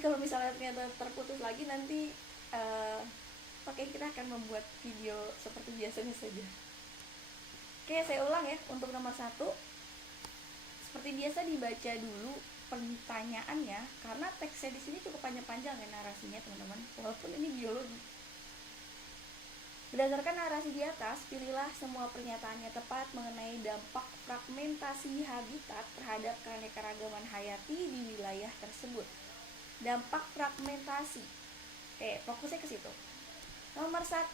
kalau misalnya ternyata terputus lagi, nanti oke, kita akan membuat video seperti biasanya saja. Oke, saya ulang ya. Untuk nomor 1, seperti biasa dibaca dulu pertanyaannya, karena teksnya di sini cukup panjang-panjang ya narasinya teman-teman, walaupun ini biologi. Berdasarkan narasi di atas, pilihlah semua pernyataannya tepat mengenai dampak fragmentasi habitat terhadap keanekaragaman hayati di wilayah tersebut. Dampak fragmentasi. Oke, fokusnya ke situ. Nomor 1.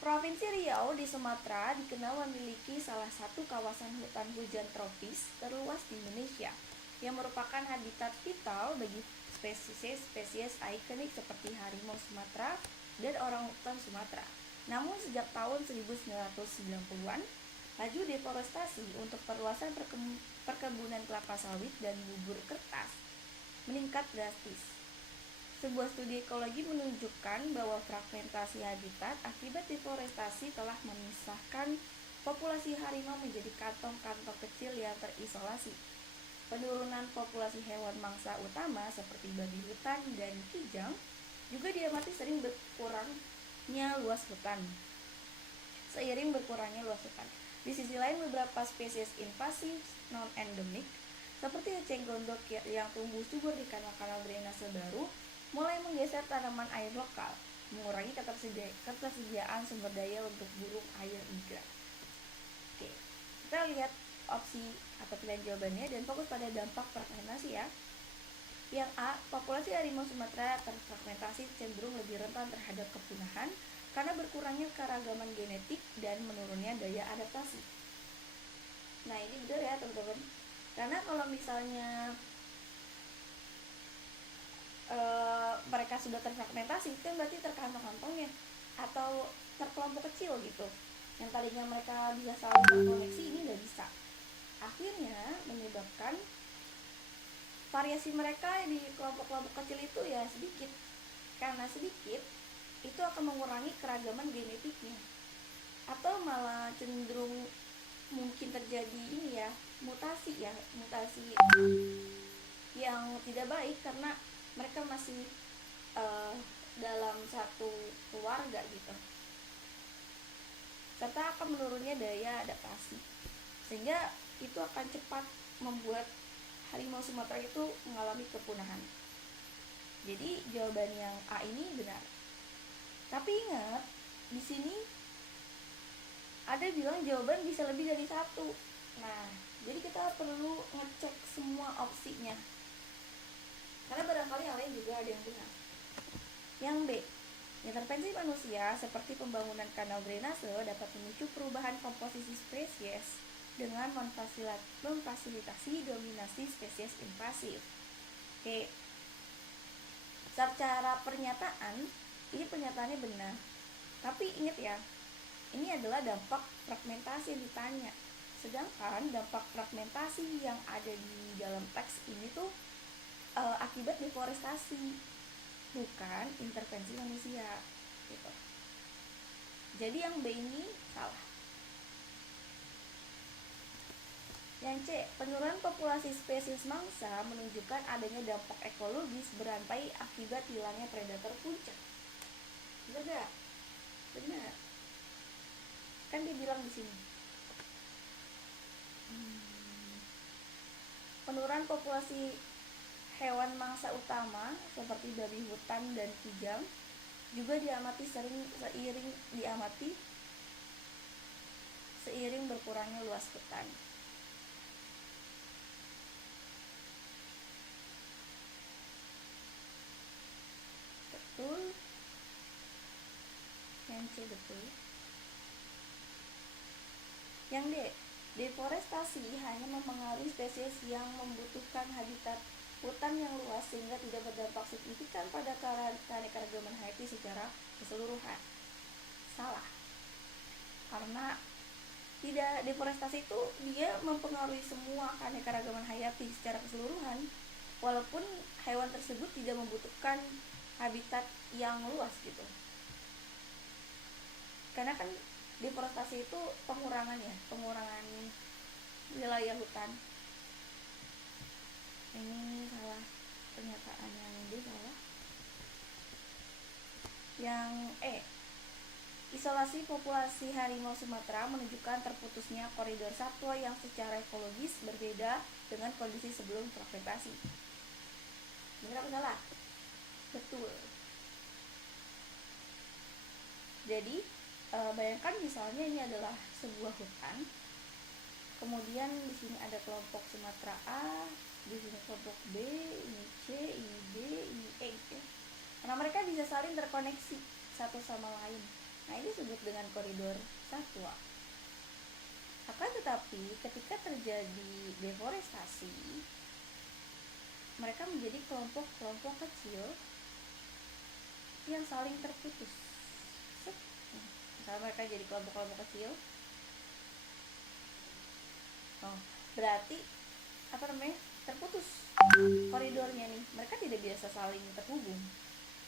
Provinsi Riau di Sumatera dikenal memiliki salah satu kawasan hutan hujan tropis terluas di Indonesia, yang merupakan habitat vital bagi spesies-spesies ikonik seperti harimau Sumatera dan orangutan Sumatera. Namun sejak tahun 1990-an, laju deforestasi untuk perluasan perkebunan kelapa sawit dan bubur kertas meningkat drastis. Sebuah studi ekologi menunjukkan bahwa fragmentasi habitat akibat deforestasi telah memisahkan populasi harimau menjadi kantong-kantong kecil yang terisolasi. Penurunan populasi hewan mangsa utama seperti babi hutan dan kijang juga diamati sering berkurangnya luas hutan. Seiring berkurangnya luas hutan, di sisi lain beberapa spesies invasif non-endemik seperti eceng gondok yang tumbuh subur di kanal-kanal drainase baru mulai menggeser tanaman air lokal, mengurangi ketersediaan sumber daya untuk burung air migran. Oke, kita lihat opsi atau pilihan jawabannya dan fokus pada dampak fragmentasi ya. Yang A, populasi harimau Sumatera terfragmentasi cenderung lebih rentan terhadap kepunahan karena berkurangnya keragaman genetik dan menurunnya daya adaptasi. Nah, ini benar ya teman-teman. Karena kalau misalnya mereka sudah terfragmentasi, itu kan berarti terkantong-kantongnya atau terkelompok kecil gitu. Yang tadinya mereka bisa saling berkoneksi, ini nggak bisa. Akhirnya menyebabkan variasi mereka di kelompok-kelompok kecil itu ya sedikit. Karena sedikit, itu akan mengurangi keragaman genetiknya. Atau malah cenderung mungkin terjadi ini ya, mutasi yang tidak baik karena mereka masih dalam satu keluarga gitu, serta akan menurunnya daya adaptasi, sehingga itu akan cepat membuat harimau Sumatera itu mengalami kepunahan. Jadi jawaban yang A ini benar. Tapi ingat, di sini ada bilang jawaban bisa lebih dari satu. Nah, jadi kita perlu ngecek semua opsinya, karena barangkali yang lain juga ada yang benar. Yang B, intervensi manusia seperti pembangunan kanal drainase dapat memicu perubahan komposisi spesies dengan memfasilitasi dominasi spesies invasif. Oke, secara pernyataan, ini pernyataannya benar. Tapi ingat ya, ini adalah dampak fragmentasi yang ditanya. Sedangkan dampak fragmentasi yang ada di dalam teks ini tuh akibat deforestasi, bukan intervensi manusia gitu. Jadi yang B ini salah. Yang C, penurunan populasi spesies mangsa menunjukkan adanya dampak ekologis berantai akibat hilangnya predator puncak. Benar? Benar. Kan dia bilang di sini. Penurunan populasi hewan mangsa utama seperti babi hutan dan kijang juga diamati seiring berkurangnya luas hutan. Betul. Yang C betul. Yang D, deforestasi hanya mempengaruhi spesies yang membutuhkan habitat hutan yang luas sehingga tidak berdampak signifikan pada keanekaragaman hayati secara keseluruhan. Salah. Karena tidak, deforestasi itu dia mempengaruhi semua keanekaragaman hayati secara keseluruhan, walaupun hewan tersebut tidak membutuhkan habitat yang luas gitu. Karena kan deforestasi itu pengurangan wilayah hutan. Ini salah. pernyataan yang D salah. Yang E, isolasi populasi harimau Sumatera menunjukkan terputusnya koridor satwa yang secara ekologis berbeda dengan kondisi sebelum fragmentasi. Benar apa salah? Betul. Jadi bayangkan misalnya ini adalah sebuah hutan, kemudian di sini ada kelompok Sumatera A, di sini kelompok B, ini C, ini D, ini E, ya. Karena mereka bisa saling terkoneksi satu sama lain. Nah, ini disebut dengan koridor satwa. Akan tetapi ketika terjadi deforestasi, mereka menjadi kelompok-kelompok kecil yang saling terputus. Misalnya mereka jadi kelompok-kelompok kecil. Berarti terputus koridornya nih. Mereka tidak biasa saling terhubung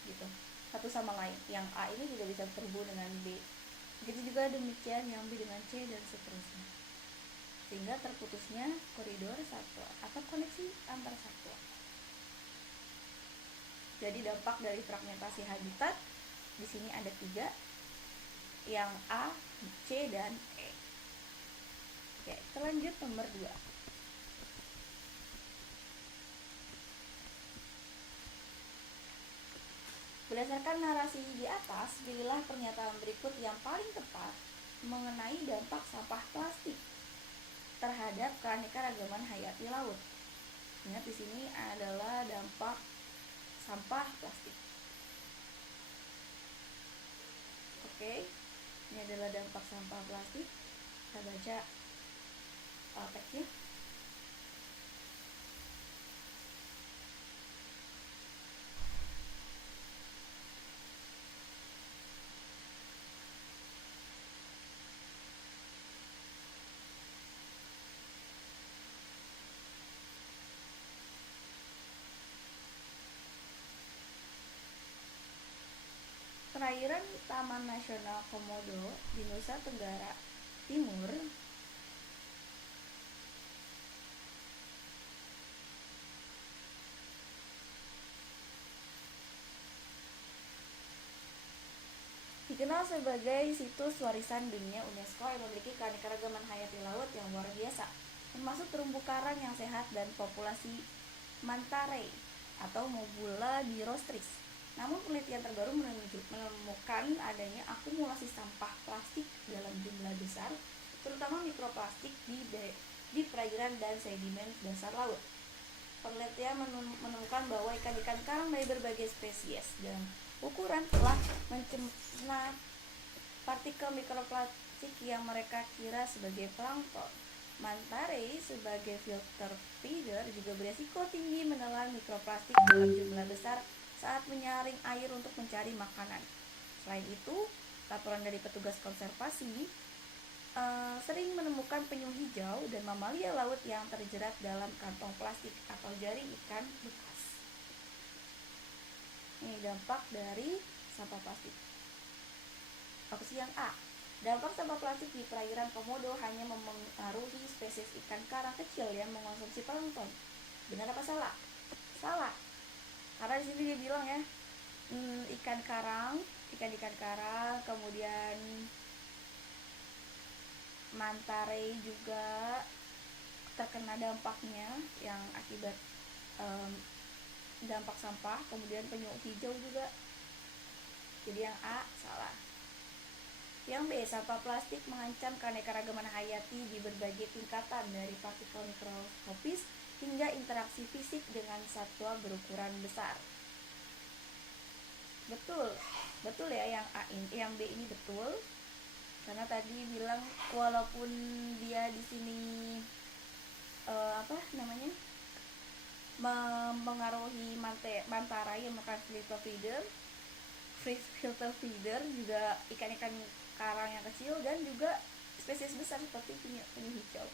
gitu satu sama lain. Yang A ini tidak bisa terhubung dengan B. Begitu juga demikian yang B dengan C dan seterusnya. Sehingga terputusnya koridor satwa atau koneksi antar satwa. Jadi dampak dari fragmentasi habitat di sini ada 3, yang A, C, dan E. Oke, kita lanjut nomor 2. Berdasarkan narasi di atas, pilihlah pernyataan berikut yang paling tepat mengenai dampak sampah plastik terhadap keanekaragaman hayati laut. Ingat di sini adalah dampak sampah plastik. Oke, ini adalah dampak sampah plastik. Kita baca teksnya. Perairan Taman Nasional Komodo di Nusa Tenggara Timur dikenal sebagai situs warisan dunia UNESCO yang memiliki keanekaragaman hayati laut yang luar biasa, termasuk terumbu karang yang sehat dan populasi manta ray atau Mobula dirostris. Namun penelitian terbaru menemukan adanya akumulasi sampah plastik dalam jumlah besar, terutama mikroplastik di perairan dan sedimen dasar laut. Penelitian menemukan bahwa ikan-ikan karang dari berbagai spesies dan ukuran telah mencerna partikel mikroplastik yang mereka kira sebagai plankton. Manta ray sebagai filter feeder juga beresiko tinggi menelan mikroplastik dalam jumlah besar saat menyaring air untuk mencari makanan. Selain itu, laporan dari petugas konservasi sering menemukan penyu hijau dan mamalia laut yang terjerat dalam kantong plastik atau jaring ikan bekas. Ini dampak dari sampah plastik. Opsi yang A, dampak sampah plastik di perairan Komodo hanya mempengaruhi spesies ikan karang kecil yang mengonsumsi plankton. Benar apa salah? Salah. Karena di sini dia bilang ya, ikan karang, kemudian manta ray juga terkena dampaknya yang akibat dampak sampah, kemudian penyu hijau juga. Jadi yang A salah. Yang B, sampah plastik mengancam keanekaragaman hayati di berbagai tingkatan dari partikel mikroskopis hingga interaksi fisik dengan satwa berukuran besar. Betul ya yang A ini, yang B ini betul. Karena tadi bilang walaupun dia di sini mempengaruhi manta ray yang makan filter feeder juga ikan-ikan karang yang kecil dan juga spesies besar seperti penyu hijau.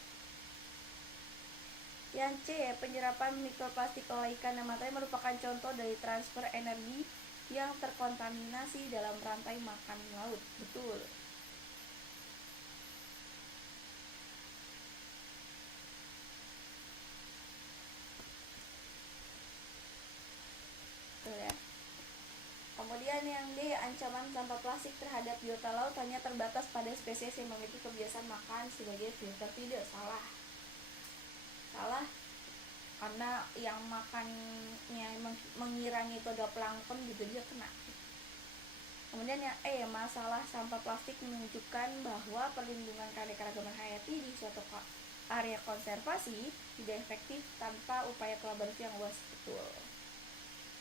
Yang C, penyerapan mikroplastik oleh ikan dan manta ray merupakan contoh dari transfer energi yang terkontaminasi dalam rantai makan laut. Betul. Kemudian yang D, ancaman sampah plastik terhadap biota laut hanya terbatas pada spesies yang memiliki kebiasaan makan sebagai filter feeder. Salah, karena yang makannya mengiranya itu ada plankton juga dia kena. Kemudian yang E, masalah sampah plastik menunjukkan bahwa perlindungan keanekaragaman hayati di suatu area konservasi tidak efektif tanpa upaya kolaborasi yang luas. Betul.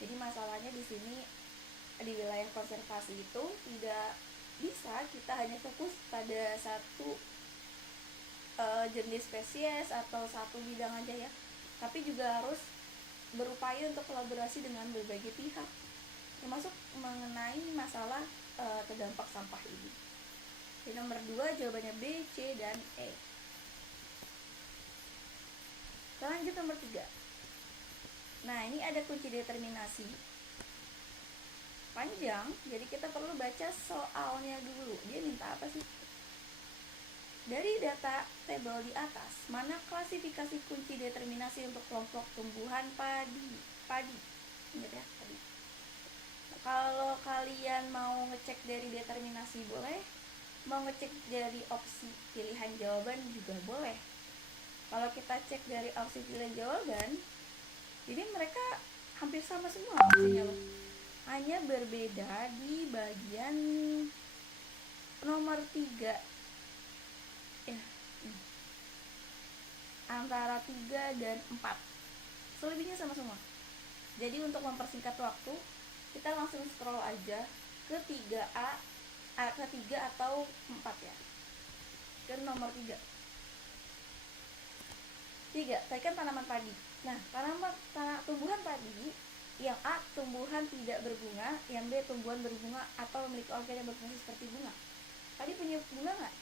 Jadi masalahnya di sini di wilayah konservasi itu tidak bisa kita hanya fokus pada satu jenis spesies atau satu bidang aja ya, tapi juga harus berupaya untuk kolaborasi dengan berbagai pihak, termasuk mengenai masalah terdampak sampah ini. Jadi nomor 2 jawabannya B, C, dan E. Kita lanjut nomor 3. Nah, ini ada kunci determinasi panjang, jadi kita perlu baca soalnya dulu. Dia minta apa sih? Dari data tabel di atas, mana klasifikasi kunci determinasi untuk kelompok tumbuhan padi? Ingat ya, padi. Kalau kalian mau ngecek dari determinasi boleh, mau ngecek dari opsi pilihan jawaban juga boleh. Kalau kita cek dari opsi pilihan jawaban, jadi mereka hampir sama semua opsinya loh. Hanya berbeda di bagian nomor 3 ya, antara 3 dan 4. Selebihnya sama semua. Jadi untuk mempersingkat waktu, kita langsung scroll aja ke 3A, ke 3 atau 4 ya. Ke nomor 3. Tadi kan tanaman padi. Nah, tumbuhan padi, yang A tumbuhan tidak berbunga, yang B tumbuhan berbunga atau memiliki organ yang berfungsi seperti bunga. Padi punya bunga nggak?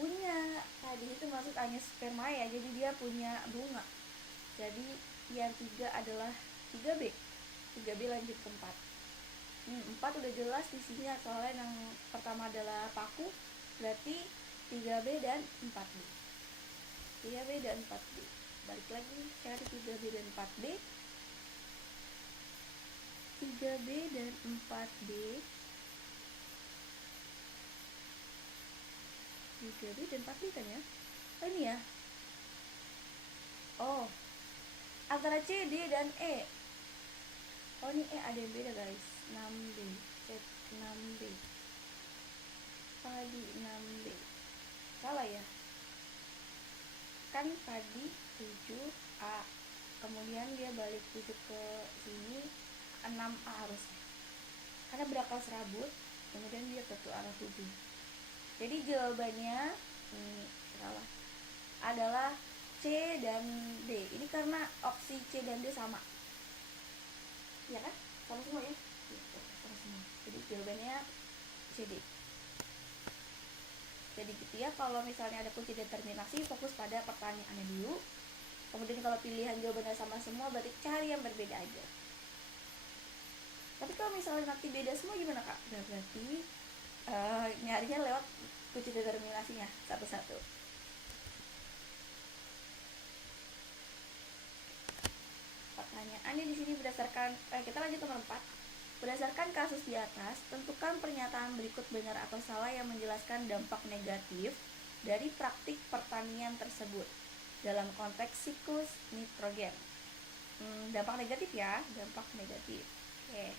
Punya. Padi itu masuk angiospermae ya, jadi dia punya bunga. Jadi yang 3 adalah 3B. 3B lanjut ke 4. 4 udah jelas di sini soalnya yang pertama adalah paku, berarti 3B dan 4B. 3B dan 4B. Balik lagi cari 3B dan 4B. 3B dan 4B. 3B dan 4B kan ya? Oh ini ya. Oh, antara C, D, dan E. Oh ini E ada yang beda guys. 6B, cek 6B, padi 6B. Salah ya, kan padi 7A, kemudian dia balik 7 ke sini 6A harusnya, karena berakar serabut, kemudian dia ke arah 7. Jadi jawabannya ini salah, adalah C dan D. Ini karena opsi C dan D sama, ya kan? Sama semua ya? Sama semua. Jadi jawabannya C, D. Jadi gitu ya, kalau misalnya ada kunci determinasi, fokus pada pertanyaannya dulu. Kemudian kalau pilihan jawabannya sama semua, berarti cari yang berbeda aja. Tapi kalau misalnya nanti beda semua gimana kak? Nah, berarti nyarinya lewat kunci determinasinya satu-satu. Pertanyaannya di sini berdasarkan kita lanjut nomor 4. Berdasarkan kasus di atas, tentukan pernyataan berikut benar atau salah yang menjelaskan dampak negatif dari praktik pertanian tersebut dalam konteks siklus nitrogen. Dampak negatif ya, dampak negatif. Oke.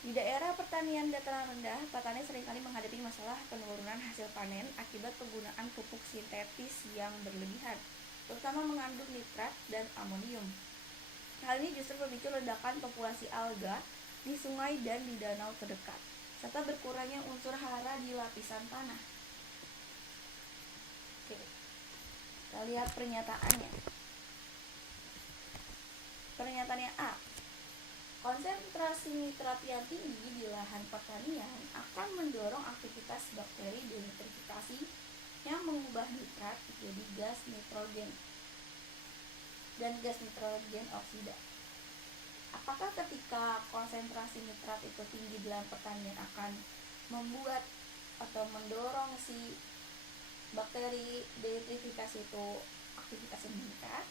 Di daerah pertanian dataran rendah, petani seringkali menghadapi masalah penurunan hasil panen akibat penggunaan pupuk sintetis yang berlebihan, terutama mengandung nitrat dan amonium. Hal ini justru memicu ledakan populasi alga di sungai dan di danau terdekat, serta berkurangnya unsur hara di lapisan tanah. Oke, kita lihat pernyataannya. Pernyataannya A. Konsentrasi nitrat yang tinggi di lahan pertanian akan mendorong aktivitas bakteri denitrifikasi yang mengubah nitrat menjadi gas nitrogen dan gas nitrogen oksida. Apakah ketika konsentrasi nitrat itu tinggi dalam pertanian akan membuat atau mendorong si bakteri denitrifikasi itu aktivitasnya meningkat?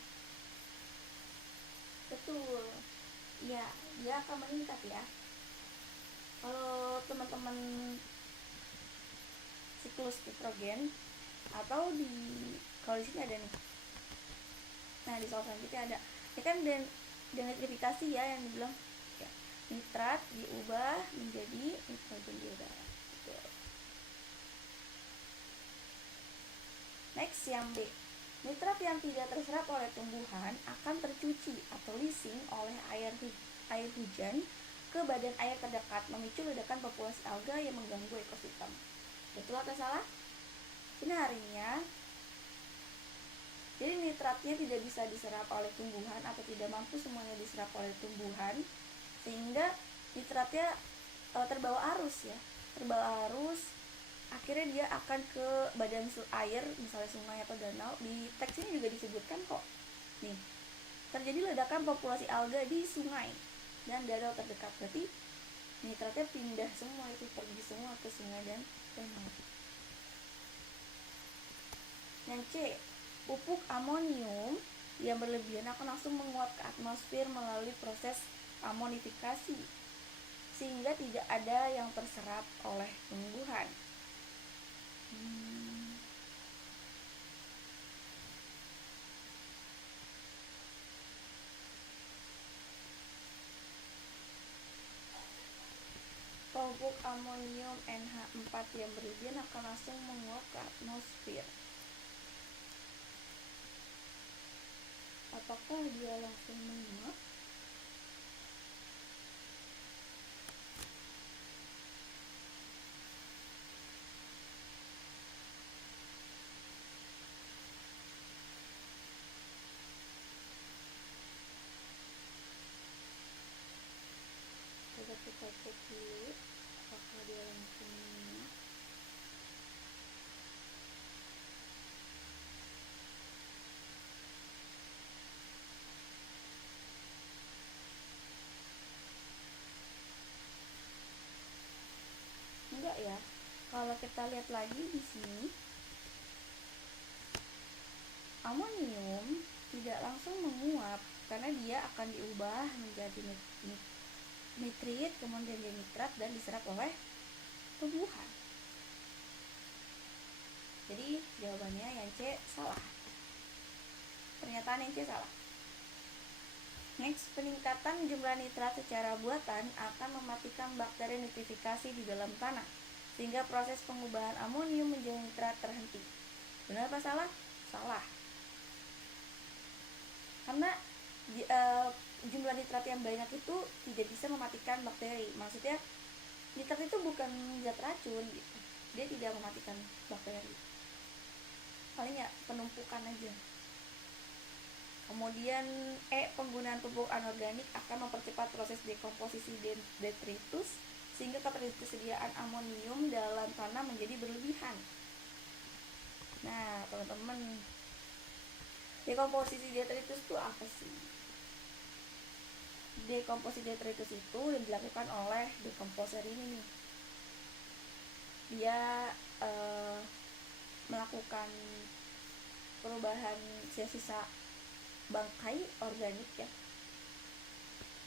Betul. Ya, dia akan meningkat ya. Kalau teman-teman siklus nitrogen atau kalau di sini ada nih. Nah, di soal selanjutnya ada. Ini kan denitrifikasi ya yang dibilang ya. Nitrat diubah menjadi nitrogen di udara. Betul. Next yang B. Nitrat yang tidak terserap oleh tumbuhan akan tercuci atau leaching oleh air hujan ke badan air terdekat, memicu ledakan populasi alga yang mengganggu ekosistem. Betul atau salah? Sebenarnya, jadi nitratnya tidak bisa diserap oleh tumbuhan atau tidak mampu semuanya diserap oleh tumbuhan, sehingga nitratnya terbawa arus ya, terbawa arus. Akhirnya dia akan ke badan air, misalnya sungai atau danau. Di teks ini juga disebutkan kok. Nih, terjadi ledakan populasi alga di sungai dan danau terdekat. Berarti nitratnya pindah semua, itu pergi semua ke sungai dan danau. Yang C, pupuk amonium yang berlebihan akan langsung menguap ke atmosfer melalui proses amonifikasi, sehingga tidak ada yang terserap oleh tumbuhan. Pupuk amonium NH4 yang berlebihan akan langsung menguap ke atmosfer. Apakah dia langsung menguap? Coba kita cek dulu apakah dia langsung menguap. Enggak ya. Kalau kita lihat lagi di sini, amonium tidak langsung menguap karena dia akan diubah menjadi nitrit, kemudian jadi nitrat dan diserap oleh tumbuhan. Jadi jawabannya yang C salah. Pernyataan yang C salah. Next, peningkatan jumlah nitrat secara buatan akan mematikan bakteri nitrifikasi di dalam tanah, sehingga proses pengubahan amonium menjadi nitrat terhenti. Benar apa salah? Salah. Karena jumlah nitrat yang banyak itu tidak bisa mematikan bakteri. Maksudnya nitrat itu bukan zat racun gitu. Dia tidak mematikan bakteri. Paling ya penumpukan aja. Kemudian penggunaan pupuk anorganik akan mempercepat proses dekomposisi detritus sehingga ketersediaan amonium dalam tanah menjadi berlebihan. Nah, teman-teman, dekomposisi detritus itu apa sih? Dekomposisi detritus itu yang dilakukan oleh dekomposer ini nih. Dia melakukan perubahan sisa-sisa bangkai organik ya,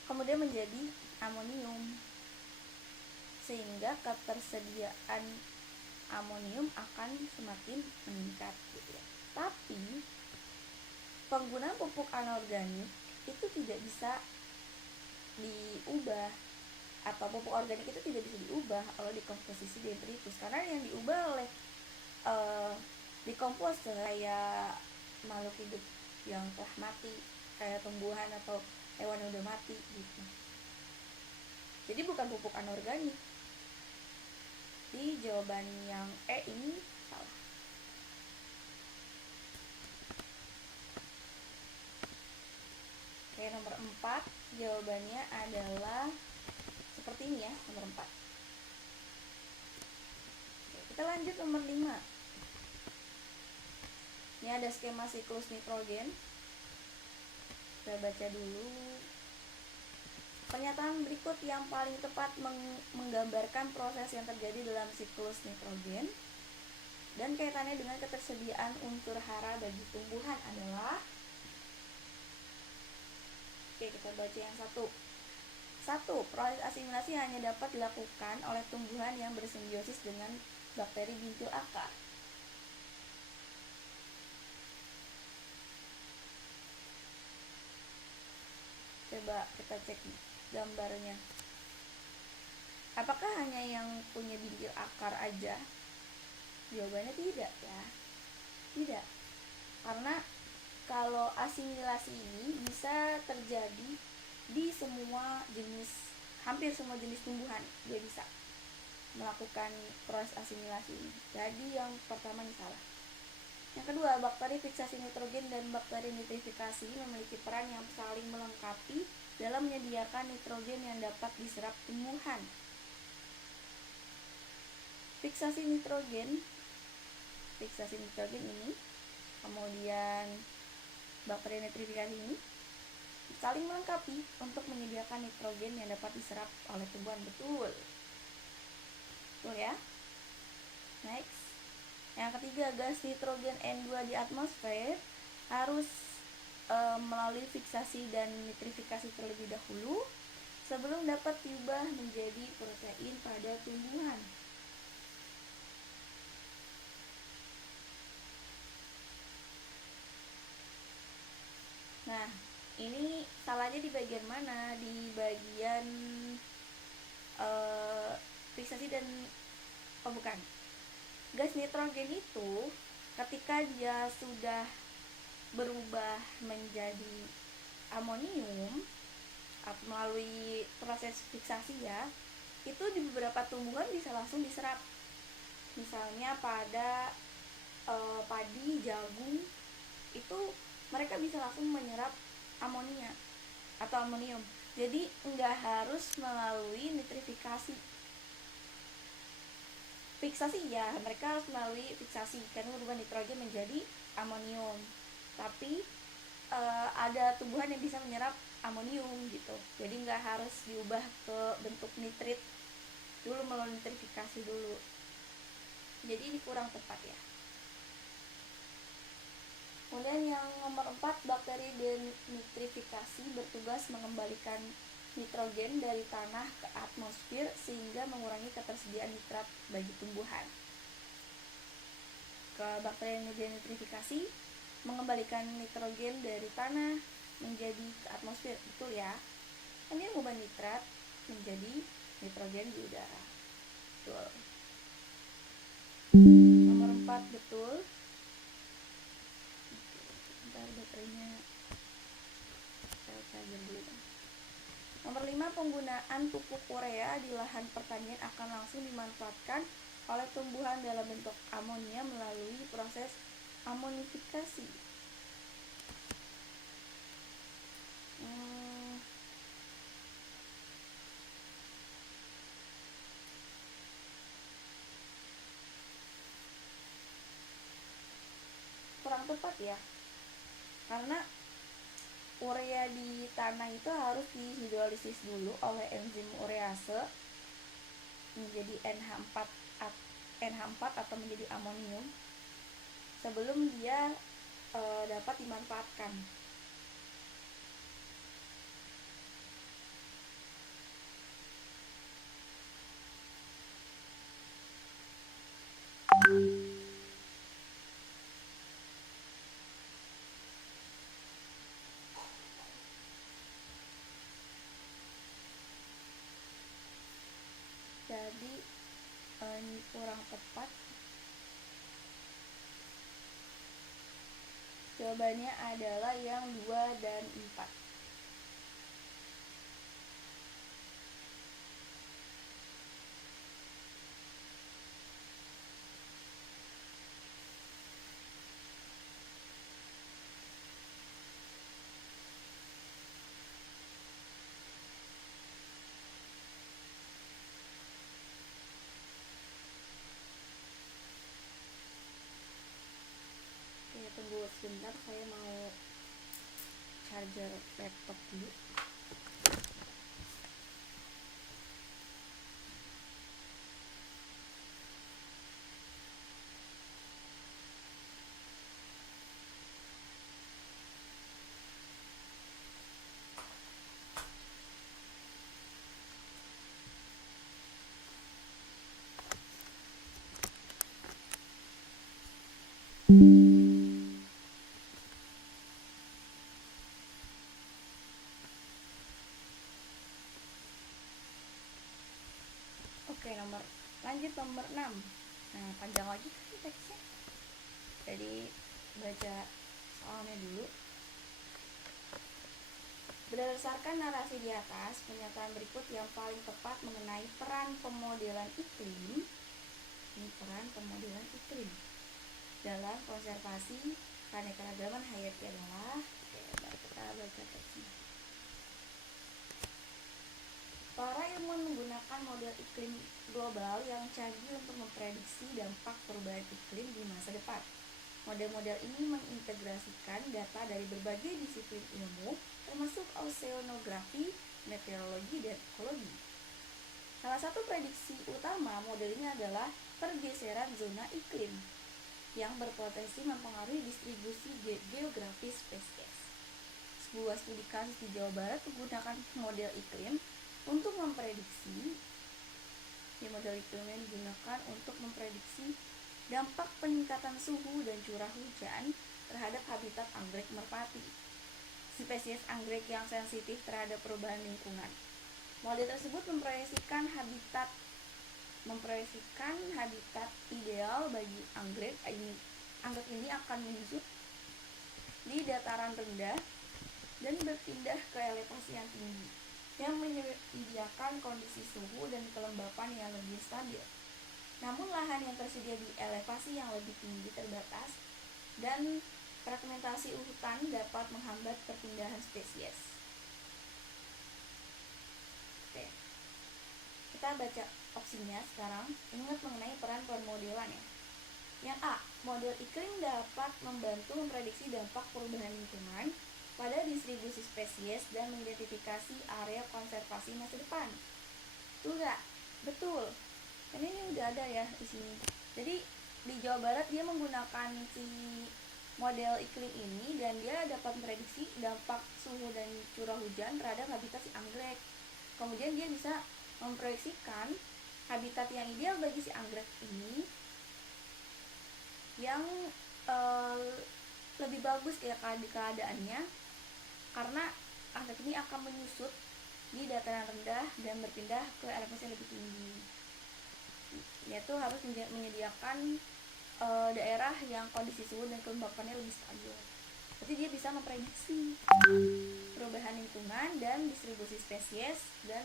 kemudian menjadi amonium, sehingga ketersediaan amonium akan semakin meningkat gitu ya. Tapi penggunaan pupuk anorganik itu tidak bisa diubah, atau pupuk organik itu tidak bisa diubah oleh dekomposisi detritus, karena yang diubah oleh dekomposer kayak makhluk hidup yang telah mati, kayak tumbuhan atau hewan yang udah mati gitu. Jadi bukan pupuk anorganik. Di jawaban yang E ini salah. Oke, nomor 4 jawabannya adalah seperti ini ya, nomor 4. Oke, kita lanjut nomor 5. Ini ada skema siklus nitrogen. Kita baca dulu. Pernyataan berikut yang paling tepat menggambarkan proses yang terjadi dalam siklus nitrogen dan kaitannya dengan ketersediaan unsur hara bagi tumbuhan adalah. Oke, kita baca yang satu. 1. Proses asimilasi hanya dapat dilakukan oleh tumbuhan yang bersimbiosis dengan bakteri ginjal akar. Coba kita cek gambarnya. Apakah hanya yang punya ginjal akar aja? Jawabannya tidak ya. Tidak. Karena kalau asimilasi ini bisa terjadi di semua jenis, hampir semua jenis tumbuhan dia bisa melakukan proses asimilasi ini. Jadi yang pertama ini salah. Yang kedua, bakteri fiksasi nitrogen dan bakteri nitrifikasi memiliki peran yang saling melengkapi dalam menyediakan nitrogen yang dapat diserap tumbuhan. Fiksasi nitrogen ini, kemudian bakteri nitrifikasi ini saling melengkapi untuk menyediakan nitrogen yang dapat diserap oleh tumbuhan. Betul ya. Next, yang ketiga, gas nitrogen N2 di atmosfer harus melalui fiksasi dan nitrifikasi terlebih dahulu sebelum dapat diubah menjadi protein pada tumbuhan. Nah, ini salahnya di bagian mana? Di bagian fiksasi dan bukan. Gas nitrogen itu ketika dia sudah berubah menjadi amonium melalui proses fiksasi ya, itu di beberapa tumbuhan bisa langsung diserap. Misalnya pada padi, jagung, itu mereka bisa langsung menyerap amonia atau amonium. Jadi nggak harus melalui nitrifikasi. Fiksasi ya, mereka harus melalui fiksasi karena berubah nitrogen menjadi amonium. Tapi ada tumbuhan yang bisa menyerap amonium gitu. Jadi nggak harus diubah ke bentuk nitrit dulu melalui nitrifikasi dulu. Jadi ini kurang tepat ya. Kemudian yang nomor 4, bakteri denitrifikasi bertugas mengembalikan nitrogen dari tanah ke atmosfer sehingga mengurangi ketersediaan nitrat bagi tumbuhan. Bakteri denitrifikasi mengembalikan nitrogen dari tanah menjadi ke atmosfer, betul ya. Ini mengubah nitrat menjadi nitrogen di udara. Betul. Nomor 4 betul. Bentar, baterainya saya charger dulu. Nomor 5, penggunaan pupuk urea di lahan pertanian akan langsung dimanfaatkan oleh tumbuhan dalam bentuk amonia melalui proses amonifikasi. Kurang tepat ya, karena urea di tanah itu harus dihidrolisis dulu oleh enzim urease menjadi NH4 atau menjadi amonium sebelum dia dapat dimanfaatkan. Jadi ini kurang tepat. Jawabannya adalah yang 2 dan 4. Tunggu sebentar, saya mau charger laptop dulu. Lanjut nomor 6. Nah, panjang lagi kan teksnya. Jadi baca soalnya dulu. Berdasarkan narasi di atas, pernyataan berikut yang paling tepat mengenai peran pemodelan iklim. Ini peran pemodelan iklim dalam konservasi keanekaragaman hayati adalah. Mari kita baca teksnya. Para ilmuwan menggunakan model iklim global yang canggih untuk memprediksi dampak perubahan iklim di masa depan. Model-model ini mengintegrasikan data dari berbagai disiplin ilmu, termasuk oceanografi, meteorologi, dan ekologi. Salah satu prediksi utama model ini adalah pergeseran zona iklim yang berpotensi mempengaruhi distribusi geografis spesies. Sebuah studi kasus di Jawa Barat menggunakan model iklim untuk memprediksi. Model iklim yang digunakan untuk memprediksi dampak peningkatan suhu dan curah hujan terhadap habitat anggrek merpati, spesies anggrek yang sensitif terhadap perubahan lingkungan. Model tersebut memproyeksikan habitat ideal bagi anggrek. Anggrek ini akan menyusut di dataran rendah dan berpindah ke elevasi yang tinggi, yang menyediakan kondisi suhu dan kelembapan yang lebih stabil. Namun lahan yang tersedia di elevasi yang lebih tinggi terbatas dan fragmentasi hutan dapat menghambat perpindahan spesies. Oke. Kita baca opsinya sekarang. Ingat mengenai peran pemodelan ya. Yang A, model iklim dapat membantu memprediksi dampak perubahan lingkungan pada distribusi spesies dan mengidentifikasi area konservasi masa depan. Betul nggak? Betul. Ini udah ada ya di sini. Jadi di Jawa Barat dia menggunakan si model iklim ini dan dia dapat memprediksi dampak suhu dan curah hujan terhadap habitat si anggrek. Kemudian dia bisa memproyeksikan habitat yang ideal bagi si anggrek ini yang lebih bagus ya keadaannya, karena anggrek ini akan menyusut di dataran rendah dan berpindah ke elevasi yang lebih tinggi. Yaitu harus menyediakan daerah yang kondisi suhu dan kelembapannya lebih stabil. Jadi dia bisa memprediksi perubahan lingkungan dan distribusi spesies dan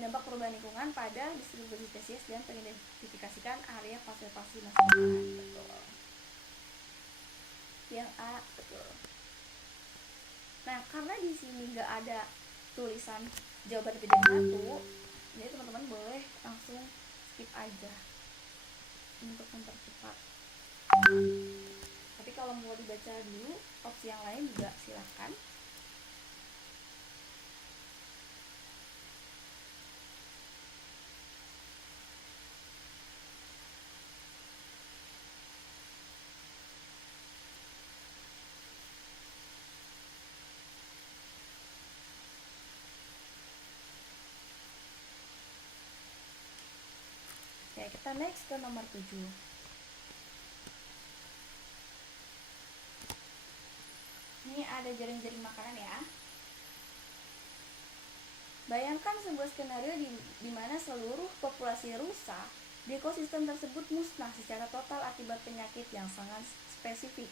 dampak perubahan lingkungan pada distribusi spesies dan mengidentifikasikan area konservasi masa depan. Betul. Yang A betul. Nah, karena di sini nggak ada tulisan jawaban lebih dari satu, jadi teman-teman boleh langsung skip aja untuk mempercepat. Tapi kalau mau dibaca dulu opsi yang lain juga silakan. Oke, kita next ke nomor 7. Ini ada jaring-jaring makanan ya. Bayangkan sebuah skenario di mana seluruh populasi rusa di ekosistem tersebut musnah secara total akibat penyakit yang sangat spesifik.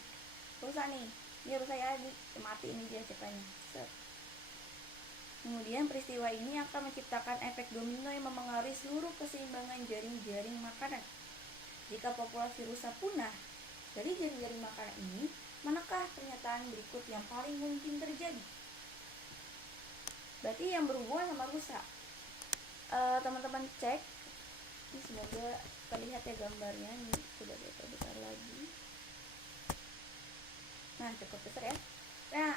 Rusa nih, ini rusa ya, mati ini dia ceritanya. Kemudian peristiwa ini akan menciptakan efek domino yang memengaruhi seluruh keseimbangan jaring-jaring makanan. Jika populasi rusa punah dari jaring-jaring makanan ini, manakah pernyataan berikut yang paling mungkin terjadi? Berarti yang berhubungan sama rusa. Teman-teman cek, ini semoga terlihat ya gambarnya. Ini sudah besar lagi. Nah, cukup besar ya. Nah,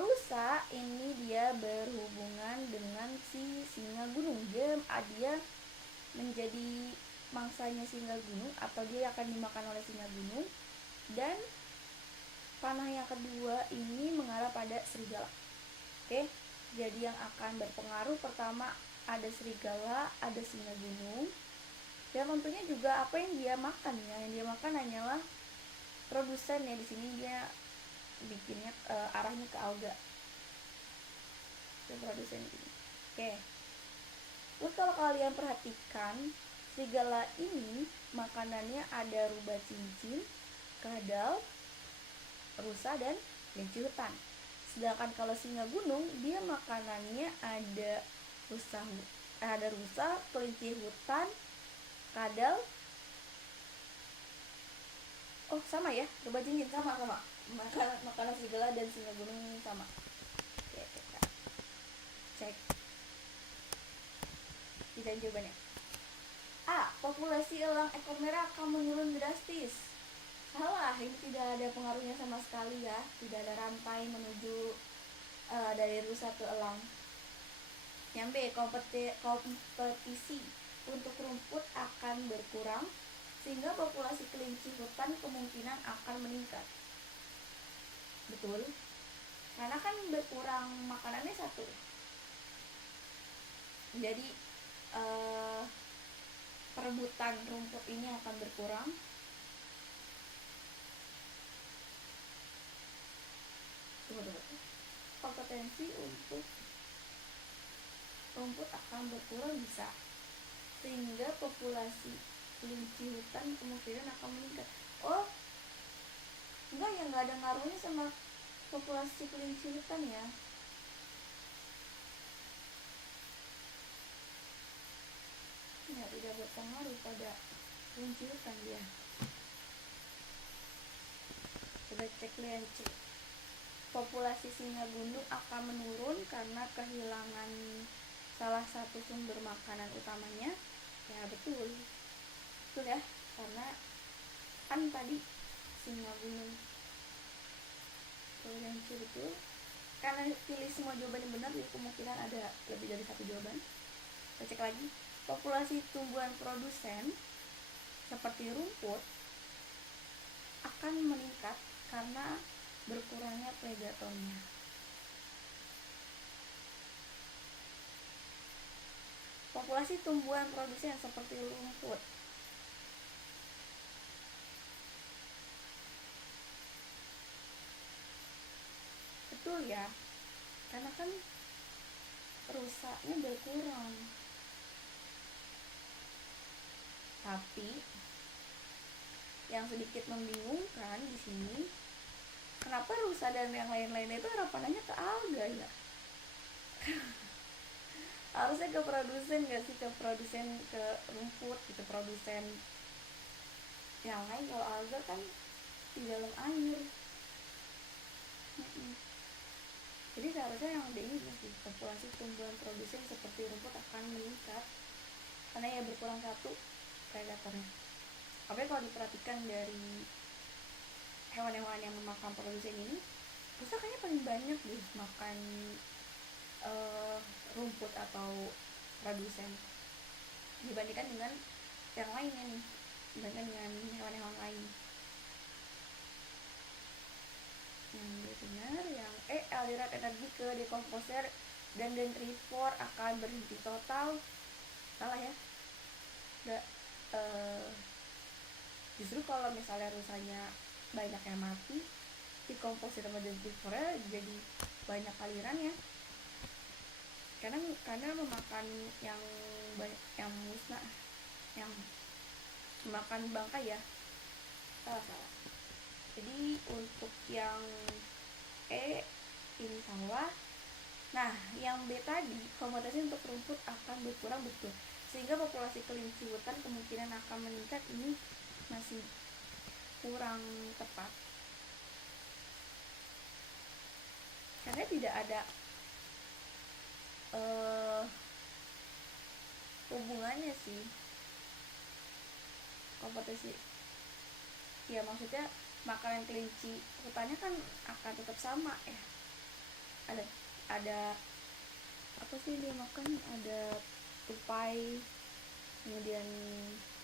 rusa ini dia berhubungan dengan si singa gunung. Dia menjadi mangsanya singa gunung atau dia akan dimakan oleh singa gunung. Dan panah yang kedua ini mengarah pada serigala. Oke, jadi yang akan berpengaruh pertama ada serigala, ada singa gunung. Dan tentunya juga apa yang dia makan ya. Yang dia makan hanyalah produsen ya, di sini dia bikinnya arahnya ke alga. Itu produsen ini. Oke. Terus kalau kalian perhatikan, serigala ini makanannya ada rubah cincin, kadal, rusa, dan kelinci hutan. Sedangkan kalau singa gunung, dia makanannya ada rusa, kelinci hutan, kadal. Oh sama ya, rubah cincin sama. Makanan serigala dan singa gunung sama. Oke, kita cek desain jawabannya. A. Populasi elang ekor merah akan menurun drastis. Salah, ini tidak ada pengaruhnya sama sekali ya. Tidak ada rantai menuju dari rusa ke elang. Yang B. Kompetisi untuk rumput akan berkurang, sehingga populasi kelinci hutan kemungkinan akan meningkat. Betul, karena kan berkurang makanannya satu. Jadi perebutan rumput ini akan berkurang. Kompetensi untuk rumput akan berkurang bisa, sehingga populasi kelinci hutan kemungkinan akan meningkat. Oh enggak ya, nggak ada ngaruhnya sama populasi kelinci hutan ya. Ya, tidak berpengaruh pada kelinci hutan dia. Coba cek yang C. Populasi singa gunung akan menurun karena kehilangan salah satu sumber makanan utamanya. Ya betul ya, karena kan tadi singa gunung. Kalau yang C betul, karena pilih semua jawaban yang benar, jadi kemungkinan ada lebih dari satu jawaban. Kita cek lagi. Populasi tumbuhan produsen seperti rumput akan meningkat karena berkurangnya predatornya. Populasi tumbuhan produsen seperti rumput betul ya, karena kan rusaknya berkurang. Tapi yang sedikit membingungkan di sini, kenapa rusa dan yang lain-lainnya itu harapannya ke alga ya? Harusnya ke produsen gak sih, ke produsen, ke rumput gitu, produsen yang lain. Kalau alga kan di dalam air. Jadi seharusnya yang D ini sih, populasi tumbuhan produsen seperti rumput akan meningkat karena ya berkurang satu predatornya. Tapi kalau diperhatikan dari hewan-hewan yang memakan produsen ini, rusa kayaknya paling banyak deh makan rumput atau produsen dibandingkan dengan yang lainnya nih, dibandingkan dengan hewan-hewan lain. Yang benar yang E. Aliran energi ke dekomposer dan dendrivor akan berhenti total. Salah ya. Justru kalau misalnya rusanya banyak yang mati, dekomposer sama dendrivornya jadi banyak aliran ya. Karena memakan yang musnah, yang memakan bangkai ya. Salah. Jadi untuk yang E ini salah. Nah, yang B tadi, kompetensi untuk rumput akan berkurang, betul. Sehingga populasi kelinci hutan kemungkinan akan meningkat, ini masih kurang tepat. Karena tidak ada hubungannya sih kompetensi. Ya maksudnya makanan kelinci hutannya kan akan tetap sama ya. Ada apa sih dia makan, ada tupai, kemudian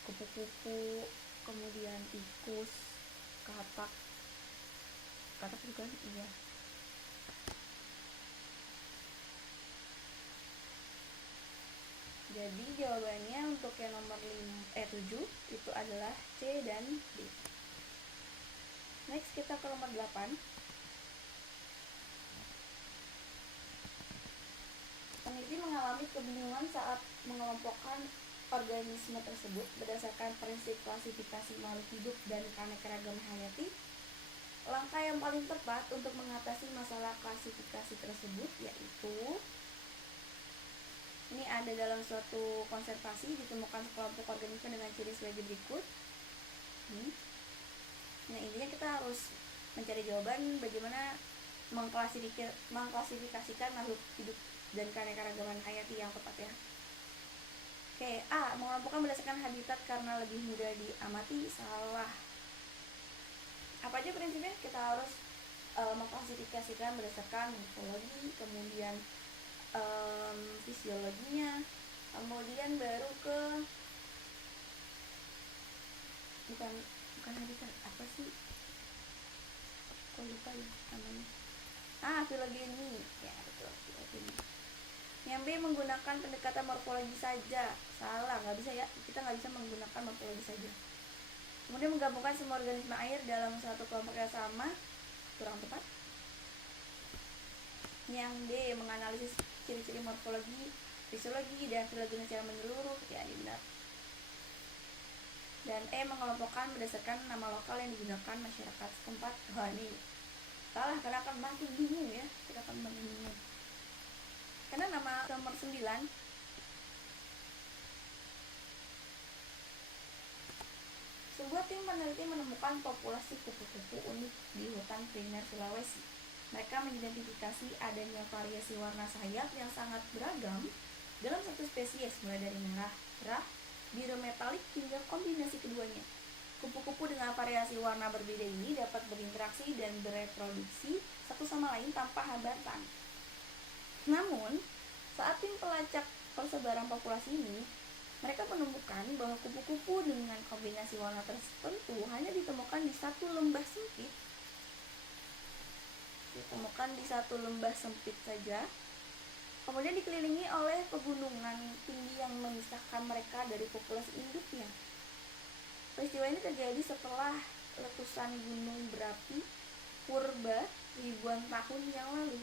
kupu-kupu, kemudian tikus, katak juga iya. Jadi jawabannya untuk yang nomor 7 itu adalah C dan D. Next kita ke nomor 8. Peneliti mengalami kebingungan saat mengelompokkan organisme tersebut berdasarkan prinsip klasifikasi makhluk hidup dan keanekaragaman hayati. Langkah yang paling tepat untuk mengatasi masalah klasifikasi tersebut yaitu ini ada dalam suatu konservasi ditemukan sekelompok organisme dengan ciri sebagai berikut. Nah, intinya kita harus mencari jawaban bagaimana mengklasifikasikan makhluk hidup dan keanekaragaman hayati yang tepat ya. Oke, A. Mengelompokkan berdasarkan habitat karena lebih mudah diamati. Salah. Apa aja prinsipnya? Kita harus mengklasifikasikan berdasarkan morfologi, kemudian fisiologinya, kemudian baru ke bukan habitat, apa sih? Kok lupa ya namanya? Filogeni. Ya, betul, filogeni. Yang B, menggunakan pendekatan morfologi saja. Salah, nggak bisa ya. Kita nggak bisa menggunakan morfologi saja. Kemudian menggabungkan semua organisme air dalam satu kelompok yang sama. Kurang tepat. Yang D, menganalisis ciri-ciri morfologi, fisiologi, dan filogeni secara menyeluruh. Ya, ini benar. Dan E, mengelompokkan berdasarkan nama lokal yang digunakan masyarakat setempat. Wah, ini salah, karena akan makin bingung ya. Kita akan makin bingung. Karena nama nomor 9, sebuah tim peneliti menemukan populasi kupu-kupu unik di hutan primer Sulawesi. Mereka mengidentifikasi adanya variasi warna sayap yang sangat beragam dalam satu spesies, mulai dari merah, cerah, biru metalik hingga kombinasi keduanya. Kupu-kupu dengan variasi warna berbeda ini dapat berinteraksi dan bereproduksi satu sama lain tanpa hambatan. Namun, saat tim pelacak persebaran populasi ini, mereka menemukan bahwa kupu-kupu dengan kombinasi warna tertentu hanya ditemukan di satu lembah sempit. Saja. Kemudian dikelilingi oleh pegunungan tinggi yang memisahkan mereka dari populasi induknya. Peristiwa ini terjadi setelah letusan gunung berapi purba ribuan tahun yang lalu.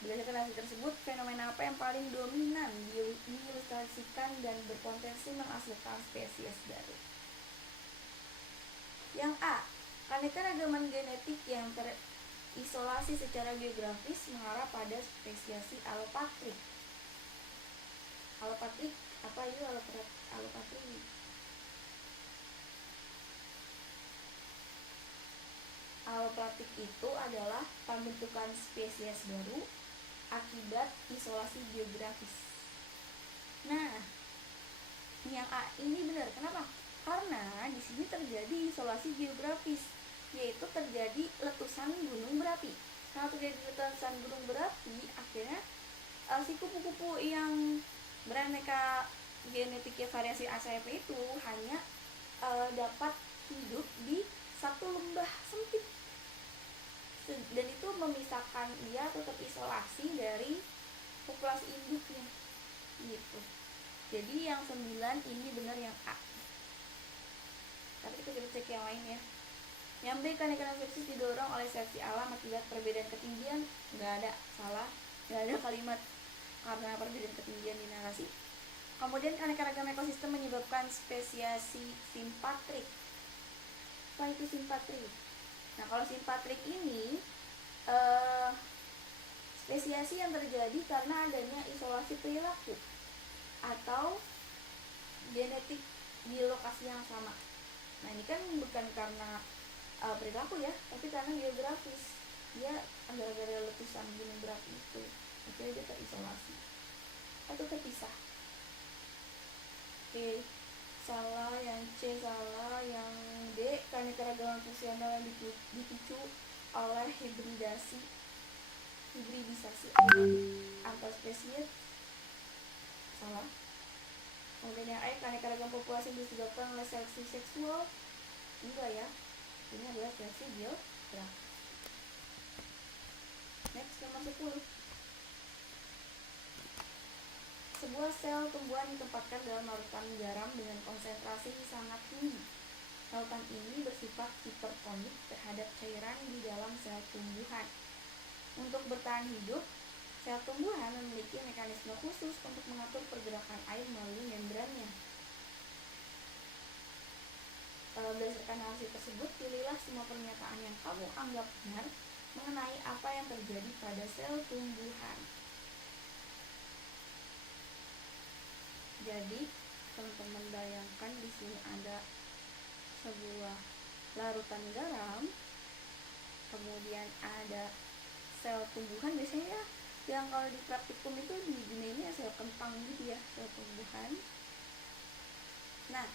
Berdasarkan hasil tersebut, fenomena apa yang paling dominan diilustrasikan dan berpotensi menghasilkan spesies baru? Yang A, keanekaragaman genetik yang terisolasi secara geografis mengarah pada spesiasi alopatrik. Alopatrik, apa itu alopatrik? Alopatrik itu adalah pembentukan spesies baru akibat isolasi geografis. Nah, yang A ini benar. Kenapa? Karena di sini terjadi isolasi geografis, yaitu terjadi letusan gunung berapi. Kalau terjadi letusan gunung berapi, akhirnya si kupu-kupu yang beraneka genetiknya variasi ACP itu hanya dapat hidup di satu lembah sempit, dan itu memisahkan ia tetap isolasi dari populasi induknya gitu. Jadi yang 9 ini benar, yang A. Tapi kita cek yang lain ya. Yang B, keanekaragaman spesies didorong oleh seleksi alam akibat perbedaan ketinggian. Nggak ada, salah. Nggak ada kalimat karena perbedaan ketinggian di narasi. Kemudian keanekaragaman ekosistem menyebabkan spesiasi simpatrik. Apa itu simpatrik? Nah, kalau simpatrik ini spesiasi yang terjadi karena adanya isolasi perilaku atau genetik di lokasi yang sama. Nah, ini kan bukan karena perilaku ya, tapi karena geografis. Dia gara-gara letusan gunung berapi itu, akhirnya dia terisolasi atau terpisah. Oke, salah. Yang C salah. Yang D, keanekaragaman fungsional yang dipicu oleh hibridisasi antar spesies. Salah. Kemudian yang E, keanekaragaman populasi disebabkan oleh seleksi seksual. Enggak ya, ini adalah seleksi geografis. Next, nomor 10. Sebuah sel tumbuhan ditempatkan dalam larutan garam dengan konsentrasi sangat tinggi. Larutan ini bersifat hipertonik terhadap cairan di dalam sel tumbuhan. Untuk bertahan hidup, sel tumbuhan memiliki mekanisme khusus untuk mengatur pergerakan air melalui membrannya. Berdasarkan hasil tersebut, pilihlah semua pernyataan yang kamu anggap benar mengenai apa yang terjadi pada sel tumbuhan. Jadi, teman-teman bayangkan di sini ada sebuah larutan garam, kemudian ada sel tumbuhan. Biasanya yang kalau di praktikum itu digunainnya sel kentang gitu ya, sel tumbuhan. Nah,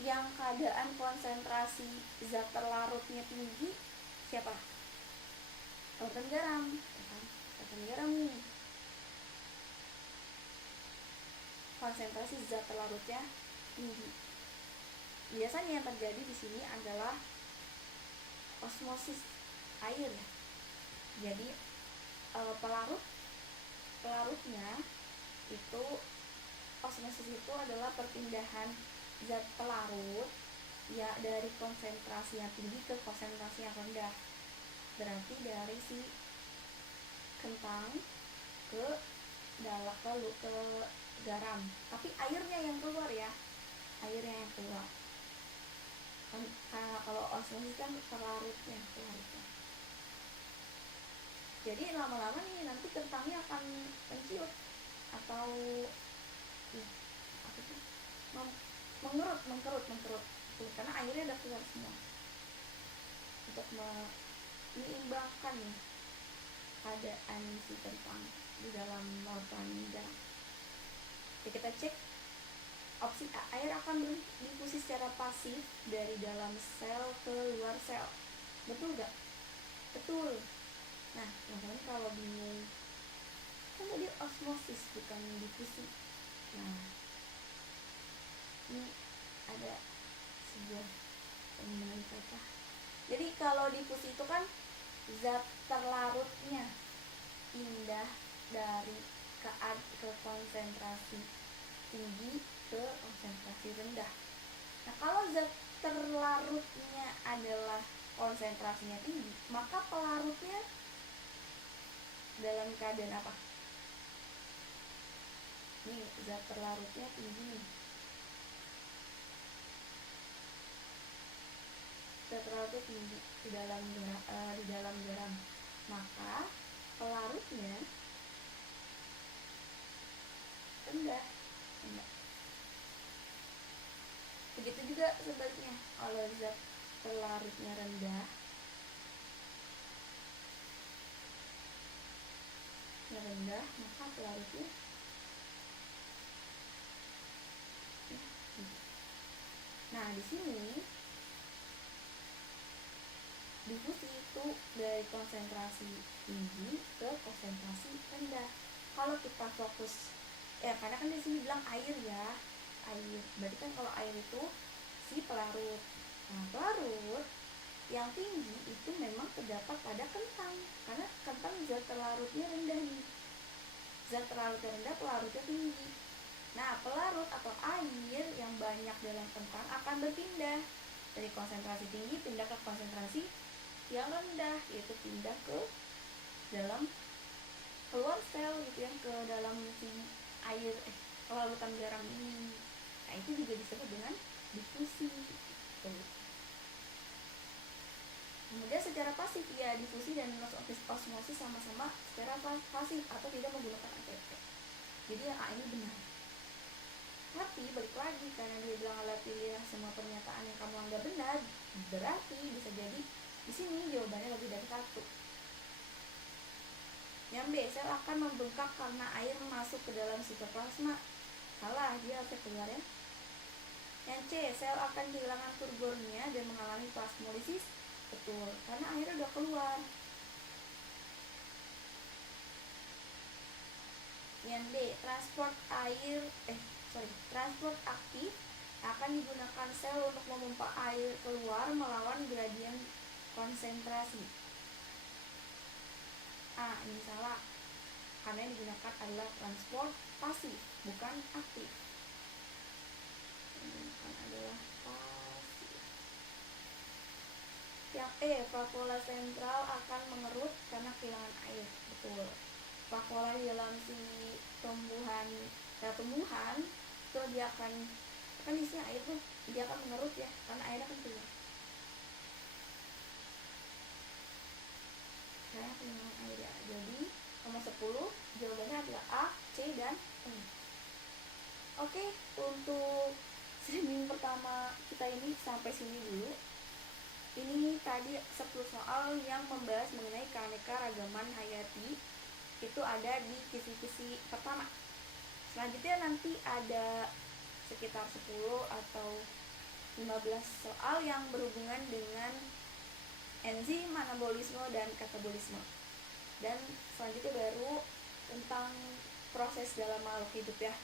yang keadaan konsentrasi zat terlarutnya tinggi siapa? Larutan garam, larutan garam nih. Konsentrasi zat terlarutnya tinggi. Biasanya yang terjadi di sini adalah osmosis air. Jadi pelarutnya itu, osmosis itu adalah perpindahan zat pelarut ya dari konsentrasi yang tinggi ke konsentrasi yang rendah. Berarti dari si kentang ke dalam ke garam, tapi airnya yang keluar ya, airnya yang keluar. Kalau osmosis kan pelarutnya. Jadi lama-lama nih nanti kentangnya akan menciut atau ya, mengkerut karena airnya udah keluar semua. Untuk menyeimbangkan keadaan si kentang di dalam larutan garam. Oke, kita cek opsi A, air akan berdifusi secara pasif dari dalam sel ke luar sel. Betul gak? Betul. Nah, teman-teman kalau bingung, kan tadi osmosis bukan difusi. Nah, ini ada sebuah penggunaan kata. Jadi kalau difusi itu kan zat terlarutnya pindah dari ke konsentrasi tinggi ke konsentrasi rendah. Nah, kalau zat terlarutnya adalah konsentrasinya tinggi, maka pelarutnya dalam keadaan apa? Nih, zat terlarutnya tinggi. Zat terlarutnya tinggi di dalam garam, maka pelarutnya rendah. Begitu juga sebaliknya, kalau zat pelarutnya rendah, maka pelarutnya nah, di sini difusi itu dari konsentrasi tinggi ke konsentrasi rendah. Kalau kita fokus karena kan di sini bilang air ya, air. Berarti kan kalau air itu si pelarut. Nah, pelarut yang tinggi itu memang terdapat pada kentang, karena kentang zat terlarutnya rendah nih. Zat terlarutnya rendah, pelarutnya tinggi. Nah, pelarut atau air yang banyak dalam kentang akan berpindah dari konsentrasi tinggi pindah ke konsentrasi yang rendah, yaitu pindah ke dalam keluar sel gitu ya, ke dalam si air larutan garam ini. Nah, itu juga disebut dengan difusi. Kemudian secara pasif ya, difusi dan osmosis sama-sama secara pasif atau tidak menggunakan ATP. Jadi yang A ini benar. Tapi balik lagi, karena dia bilang pilih semua pernyataan yang kamu anggap benar, berarti bisa jadi di sini jawabannya lebih dari satu. Yang B, sel akan membengkak karena air masuk ke dalam sitoplasma. Salah, dia harusnya keluar ya. Yang C, sel akan kehilangan turgornya dan mengalami plasmolisis. Betul, karena airnya udah keluar. Yang D, transport aktif akan digunakan sel untuk memompa air keluar melawan gradien konsentrasi. A, ini salah, karena yang digunakan adalah transport pasif, bukan aktif. Yang Vakuola sentral akan mengerut karena kehilangan air. Betul. Vakuola di dalam si tumbuhan itu dia akan kan isinya air tuh, dia akan mengerut ya karena airnya akan keluar. Karena kehilangan air ya. Jadi nomor 10 jawabannya adalah A, C, dan E. Oke, untuk streaming pertama kita ini sampai sini dulu. Ini tadi 10 soal yang membahas mengenai keanekaragaman hayati. Itu ada di kisi-kisi pertama. Selanjutnya nanti ada sekitar 10 atau 15 soal yang berhubungan dengan enzim, anabolisme, dan katabolisme. Dan selanjutnya baru tentang proses dalam makhluk hidup ya.